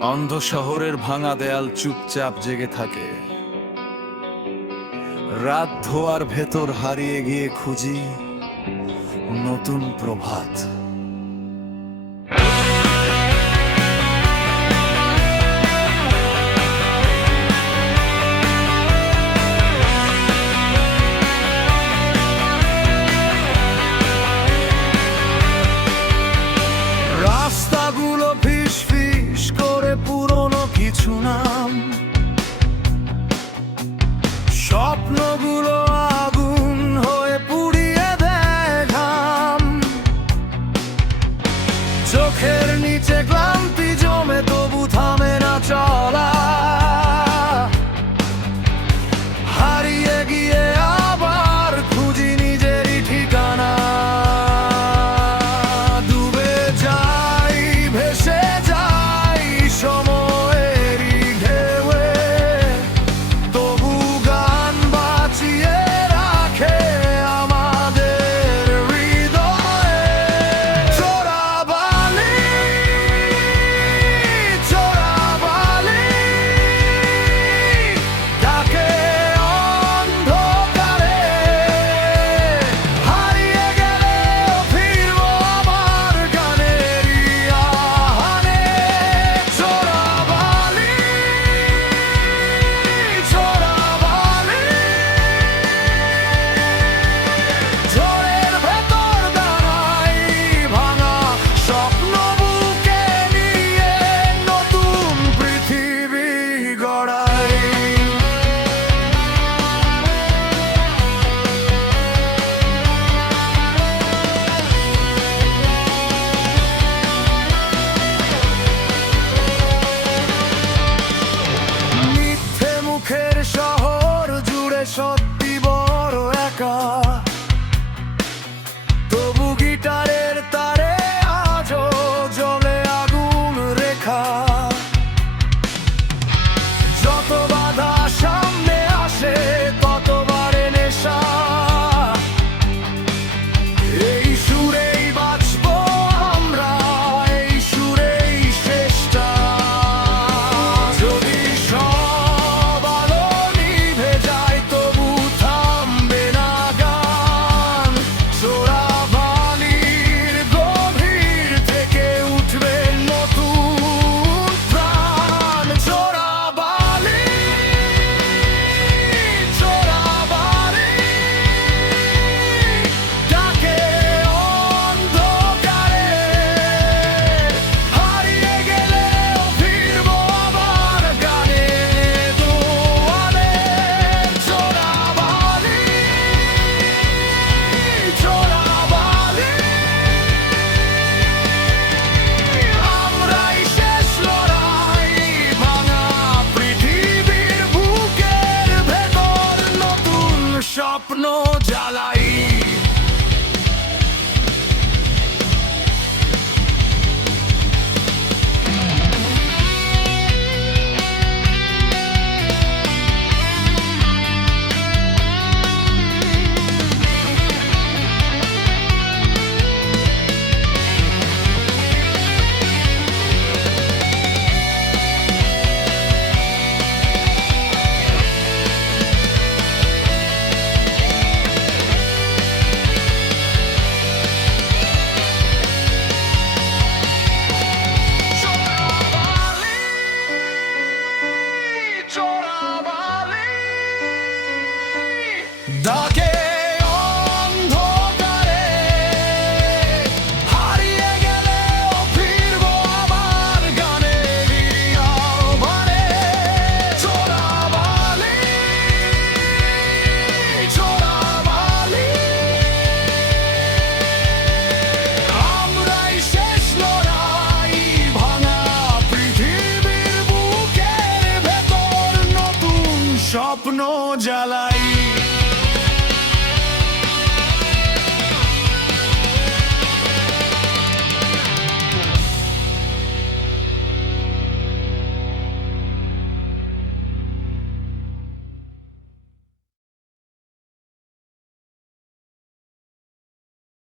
অন্ধ শহরের ভাঙা দেয়াল চুপচাপ জেগে থাকে। রাত ধোয়ার ভেতর হারিয়ে গিয়ে খুঁজি নতুন প্রভাত। রাস্তাগুলো ফিস ফিস করে পুরনো কিছু নাম, স্বপ্নগুলো আগুন হয়ে পুড়িয়ে দেয় ঘাম। চোখের নিচে ক্লান্তি জমে তবু থামে না চলা, হারিয়ে গিয়ে আবার খুঁজি নিজেরই ঠিকানা। ডুবে যাই, ভেসে যাই সময়েরই ঢেউয়ে, তবু গান বাঁচিয়ে রাখে আমাদের হৃদয়ে। চোরাবালি, চোরাবালি ডাকে অন্ধকারে, হারিয়ে গেলেও ফিরবো আমার গানেরই আহানে। চোরাবালি, চোরাবালি ঝড়ের ভেতর দাঁড়াই, ভাঙা স্বপ্ন বুকে নিয়ে নতুন পৃথিবী গড়াই। মিথ্যে মুখের শহর জুড়ে সত্যি বড় একা, তবু গিটারের তারে আজও জ্বলে আগুন রেখা। যত বাধা সামনে আসে ততবারে নেশা, এই সুরেই বাঁচবো আমরা, এই সুরেই শেষটা। যদি সব আলো নিভে যায় তবু থামবে না গান। চোরাবালির গভীর থেকে উঠবে নতুন প্রাণ। চোরাবালি, চোরাবালি ডাকে অন্ধকারে, হারিয়ে গেলেও ফিরবো আবার গানের দোয়ালে। চোরাবালি, চোরাবালি আমরাই শেষ লড়াই, ভাঙা পৃথিবীর বুকের ভেতর নতুন স্বপ্ন জ্বালাই। চোরাবালি, চোরাবালি ডাকে অন্ধকারে, হারিয়ে গেলেও ফিরবো আবার গানেরই আহ্বানে। চোরাবালি, চোরাবালি আমরাই শেষ লড়াই, ভাঙা পৃথিবীর বুকের ভেতর নতুন স্বপ্ন জ্বালাই।